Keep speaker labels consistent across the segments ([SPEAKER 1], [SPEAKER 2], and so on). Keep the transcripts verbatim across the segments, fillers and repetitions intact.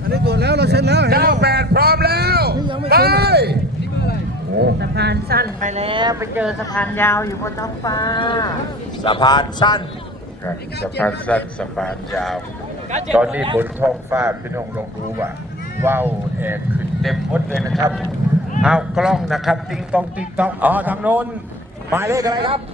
[SPEAKER 1] อันนี้ตรวจแล้วเราเซ็นแล้ว
[SPEAKER 2] เก้าแปดพร้อมแล้วไป
[SPEAKER 3] โอ้
[SPEAKER 4] สะพานสั้นไปแล้วไปเจอสะพานยาวอยู่บนท้องฟ้า
[SPEAKER 2] สะพานสั้น
[SPEAKER 3] ครับสะพานสั้นสะพานยาว ตอนนี้บนท้องฟ้าพี่น้องลองรู้ว่าว้าวแอกขึ้นเต็มหมดเลยนะครับเอากล้องนะครับติ๊งต้องติ๊งต้อง
[SPEAKER 2] อ๋อทางโน้นหมายเลขอะไรครับ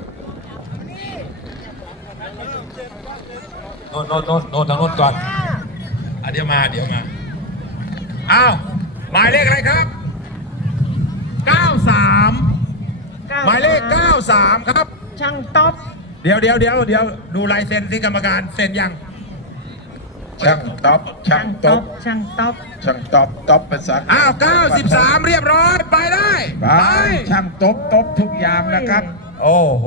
[SPEAKER 2] โน้นโน้นโน้นโน้นทางโน้นก่อนอ่ะเดี๋ยวมาเดี๋ยวมาอ้าวหมายเลขอะไรครับเก้าสามหมายเลขเก้าสามครับ
[SPEAKER 4] ช่างต๊อบ
[SPEAKER 2] เดี๋ยวเดี๋ยวเดี๋ยวเดี๋ยวดูลายเซ็นที่กรรมการเซ็นยัง
[SPEAKER 3] ช่างต๊อปช่างต๊อป
[SPEAKER 4] ช่างต๊อบ
[SPEAKER 3] ช่างต๊อปต๊อปภาษา
[SPEAKER 2] อ้าวเก้าสิบสามเรียบร้อยไปได้
[SPEAKER 3] ไปช่างต๊อปต๊อปทุกอย่างนะครับ
[SPEAKER 2] โอ้โห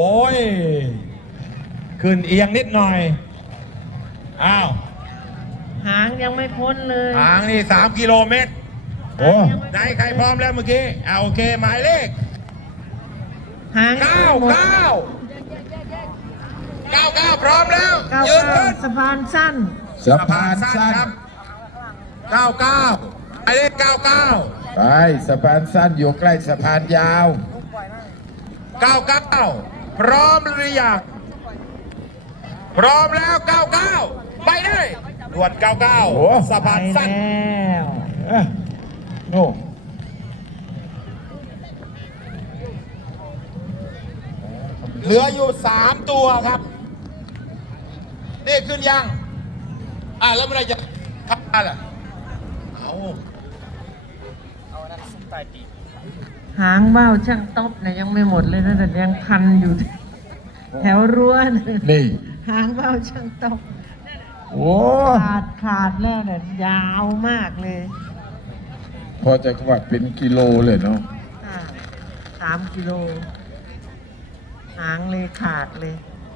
[SPEAKER 2] ขึ้นเอียงนิดหน่อยอ้าว
[SPEAKER 4] หางยังไม่พ้นเลย
[SPEAKER 2] ทางนี่สามกิโลเมตร
[SPEAKER 3] โอ้
[SPEAKER 2] ไหนใครพร้อมแล้วเมื่อกี้อ่าโอเคหมายเลข
[SPEAKER 4] หาง
[SPEAKER 2] เก้าเก้าเก้าเก้าพร้อมแล้ว
[SPEAKER 4] เก้า
[SPEAKER 2] ยืน
[SPEAKER 4] เก้า
[SPEAKER 2] ขึ้น
[SPEAKER 4] สะพานสั้น
[SPEAKER 3] สะพานสั้น
[SPEAKER 2] ครับเก้าเก้าหมายเลขเก้าเก้า
[SPEAKER 3] ไปสะพานสั้นอยู่ใกล้สะพานยาว
[SPEAKER 2] เก้าเก้าพร้อมหรือยังพร้อมแล้วเก้าเก้าไปได้ด่วนเก้าเก้า
[SPEAKER 3] โอ้
[SPEAKER 2] สะ
[SPEAKER 4] ไป
[SPEAKER 2] พานสั้น
[SPEAKER 4] แล้ว
[SPEAKER 3] เอ้ยโน่
[SPEAKER 2] เหลืออยู่สามตัวครับ นี่ขึ้นยัง อ่ะแล้วเมื่อไหรจะทำอะไรเอา
[SPEAKER 4] หางว่าวช่างต๊อบเนี่ยยังไม่หมดเลยนะแต่ยังคันอยู่ แถวรั้วนะ
[SPEAKER 3] นี่
[SPEAKER 4] หางว่าวช่างต๊อบ
[SPEAKER 3] โอ้
[SPEAKER 4] ขาดขาดแล้วเนี่ยยาวมากเลย
[SPEAKER 3] พอจะว่าเป็นกิโลเลยเนาะ
[SPEAKER 4] อ่าสามกิโลหางเลยขาดเลย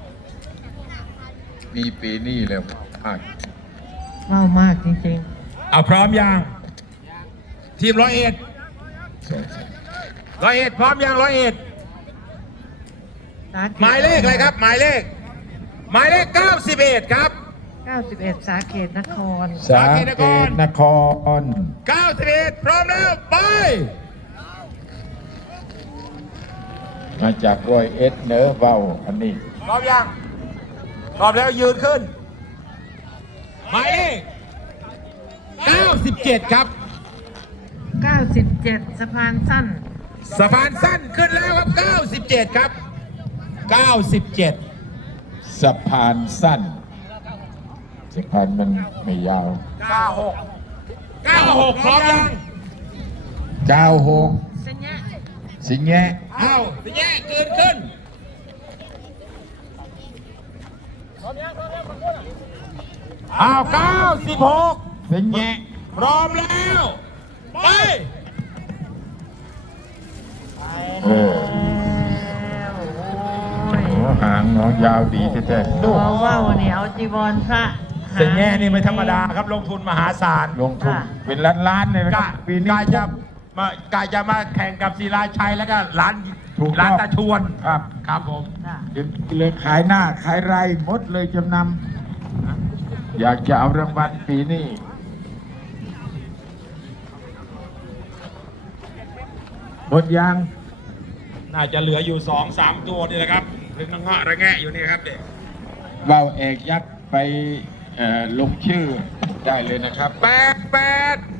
[SPEAKER 3] มีปีนี้แล้วอ่ะ
[SPEAKER 4] ว่าวมากจริง
[SPEAKER 2] เอาพร้อมยัง ทีมร้อยเอ็ด
[SPEAKER 3] ใช่ใช่
[SPEAKER 2] ร้อยเอ็ดพร้อมยังร้อยเอ็ด
[SPEAKER 4] ๆสขต
[SPEAKER 2] หมายเลขอะไรครับ หมายเลข หมายเลขเก้าสิบเอ็ดครับ
[SPEAKER 4] เก้าสิบเอ็ดสาเขตนคร
[SPEAKER 3] สาเกตนคร
[SPEAKER 2] เก้าสิบเอ็ดพร้อมแล้วไป
[SPEAKER 3] มาจากรอยเอ็ดเนอร์เบาอันนี้
[SPEAKER 2] พร้อมยังพร้อมแล้วยืนขึ้น หมายเลขเก้าสิบเจ็ดครับ
[SPEAKER 4] เก้าสิบเจ็ดสะพานสั้น
[SPEAKER 2] สะพานสั้นขึ้นแล้วครับเก้าสิบเจ็ดครับเก้าสิบเจ็ด
[SPEAKER 3] สะพานสั้นสะพานมันไม่ยาว
[SPEAKER 2] เก้าหกเก้าหกพร้อมยัง
[SPEAKER 3] เก้าหก
[SPEAKER 4] สัญญา
[SPEAKER 3] สิงแงะ
[SPEAKER 2] เอ้าจะแย่เกินขึ้นอ้าวเก้าสิบหก
[SPEAKER 3] สิงแงะ
[SPEAKER 2] พร้อมแล้ว ไป
[SPEAKER 3] โอ้
[SPEAKER 4] แล้วโอ้ย
[SPEAKER 3] โหหางน้องยาวดีแท้ๆ
[SPEAKER 4] ตั
[SPEAKER 3] ดู
[SPEAKER 4] วว่าวเนี่ยเอาจีวรพระ
[SPEAKER 2] เสียงแง่นี่ไม่ธรรมดาครับลงทุนมหาศาล
[SPEAKER 3] ลงทุนเป็นล้านๆเลยนะค
[SPEAKER 2] กา
[SPEAKER 3] รับปีนี้
[SPEAKER 2] กาจะมากาจะมาแข่งกับศิลาชัยแล้วก็ร้าน
[SPEAKER 3] ถูกต้อง
[SPEAKER 2] ร้านตาชวน
[SPEAKER 3] ครับ
[SPEAKER 2] ครับผม
[SPEAKER 4] ค่ะ
[SPEAKER 3] เดี๋ยวเลยขายหน้าขายไรหมดเลยจำนำอยากจะเอารางวัลปีนี้หมดยัง
[SPEAKER 2] น่าจะเหลืออยู่สองสามตัวนี่แหละครับเรื่องเงาะระแงะอยู่นี่ครับเด็ก
[SPEAKER 3] ว่าวเอกยักษ์ไปเอ่อลงชื่อได้เลยนะครับ
[SPEAKER 2] แปดแปด